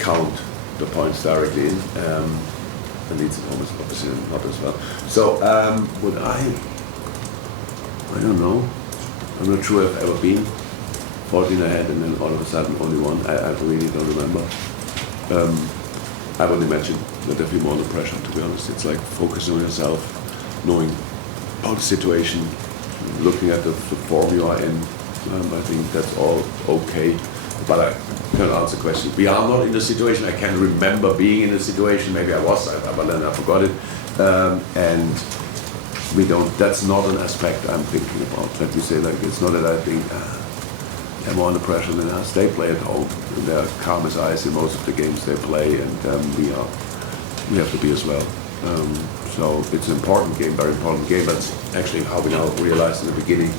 count the points directly in. And Leeds at home is obviously not as well. So would I don't know. I'm not sure I've ever been 14 ahead and then all of a sudden only one. I really don't remember. I would imagine that there'd be more under pressure, to be honest. It's like focusing on yourself, knowing about the situation, looking at the form you are in. I think that's all okay. But I can't answer the question. We are not in the situation. I can remember being in the situation. Maybe I was, but then I forgot it. And we don't. That's not an aspect I'm thinking about. Let me say like it's not that I think they're more under pressure than us. They play at home. And they're calm as ice in most of the games they play, and we have to be as well. So it's an important game, very important game. But actually, how we now realized in the beginning,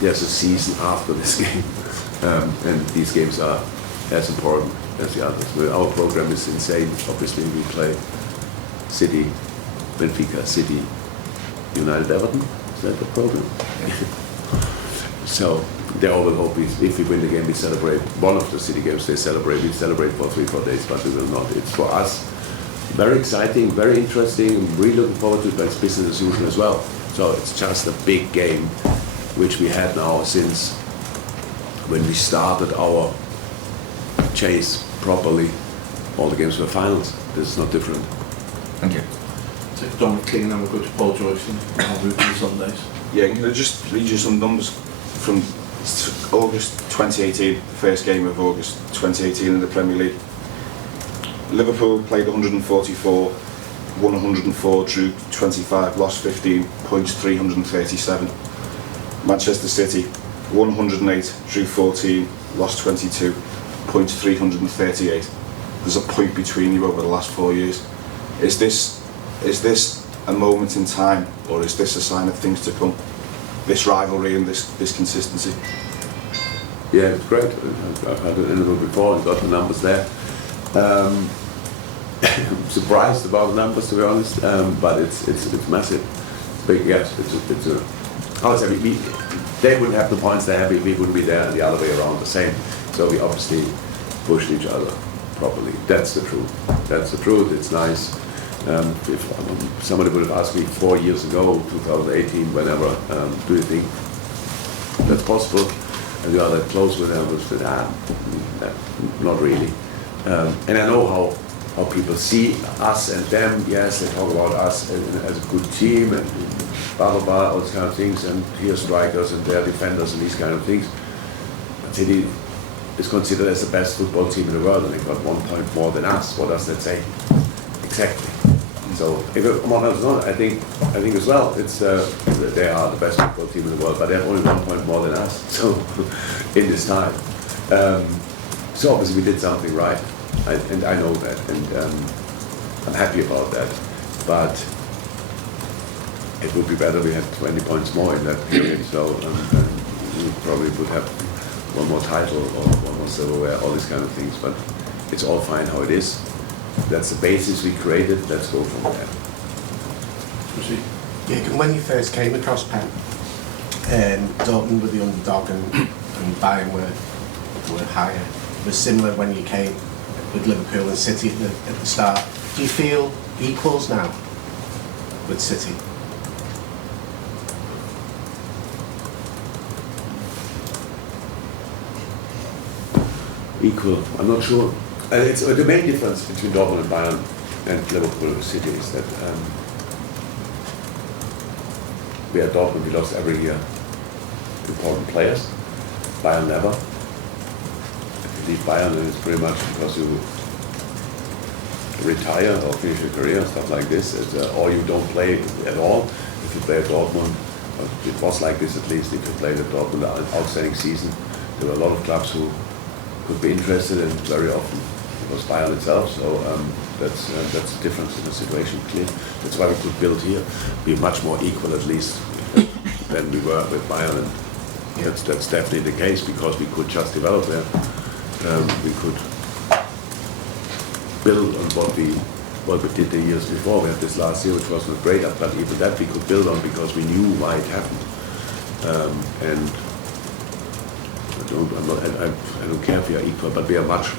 there's a season after this game. And these games are as important as the others. Our program is insane. Obviously, we play City, Benfica, City, United, Everton. Is that the program? So they all will hope if we win the game, we celebrate. One of the City games they celebrate. We celebrate for 3-4 days, but we will not. It's for us very exciting, very interesting. I'm really looking forward to it, but it's business as usual as well. So it's just a big game, which we had now since when we started our chase properly. All the games were finals. This is not different. Thank you. So Dominic Keane, and we'll go to Paul Joyce and I'll move to the Sundays. Yeah, can I just read you some numbers from August 2018, first game of August 2018 in the Premier League. Liverpool played 144, won 104, drew 25, lost 15, points 337. Manchester City, 108, drew 14, lost 22, points 338. There's a point between you over the last 4 years. Is this a moment in time, or is this a sign of things to come? This rivalry and this consistency? Yeah, it's great. I've had an interview before and got the numbers there. I'm surprised about the numbers, to be honest, but it's massive. It's big, yes. It's a. How to say, they wouldn't have the points they have if we wouldn't be there, and the other way around the same. So we obviously pushed each other properly. That's the truth. That's the truth. It's nice. If somebody would have asked me 4 years ago, 2018, whenever, do you think that's possible? And you are that close with them, I said, not really. And I know how people see us and them. Yes, they talk about us as a good team and blah, blah, blah, all these kind of things, and here strikers and their defenders and these kind of things. But City is considered as the best football team in the world, and they've got 1 point more than us. What does that say? Exactly. So, if I think as well, it's they are the best football team in the world, but they have only 1 point more than us. So, in this time, so obviously we did something right, and I know that, and I'm happy about that. But it would be better we had 20 points more in that period. So, we probably would have one more title or one more silverware, all these kind of things. But it's all fine how it is. That's the basis we created. Let's go from there. Yeah, when you first came across Pep, Dortmund were the underdog and Bayern were higher. It was similar when you came with Liverpool and City at the start. Do you feel equals now with City? Equal, I'm not sure. It's the main difference between Dortmund and Bayern and Liverpool City is that we at Dortmund, we lost every year important players. Bayern never. If you leave Bayern, it's pretty much because you retire or finish your career, stuff like this, or you don't play at all. If you play at Dortmund, it was like this at least, if you played at Dortmund, an outstanding season. There were a lot of clubs who could be interested, and very often it was Bayern itself. So that's the difference in the situation. Clear. That's why we could build here, be much more equal at least than we were with Bayern. And that's definitely the case because we could just develop there. We could build on what we did the years before. We had this last year, which was not great, but even that we could build on because we knew why it happened. And I don't care if we are equal, but we are much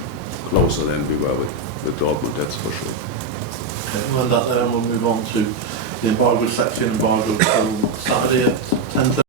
closer than we were with Dortmund, that's for sure. Okay, well, that then we'll move on to the embargo section, embargo till Saturday at 10:30.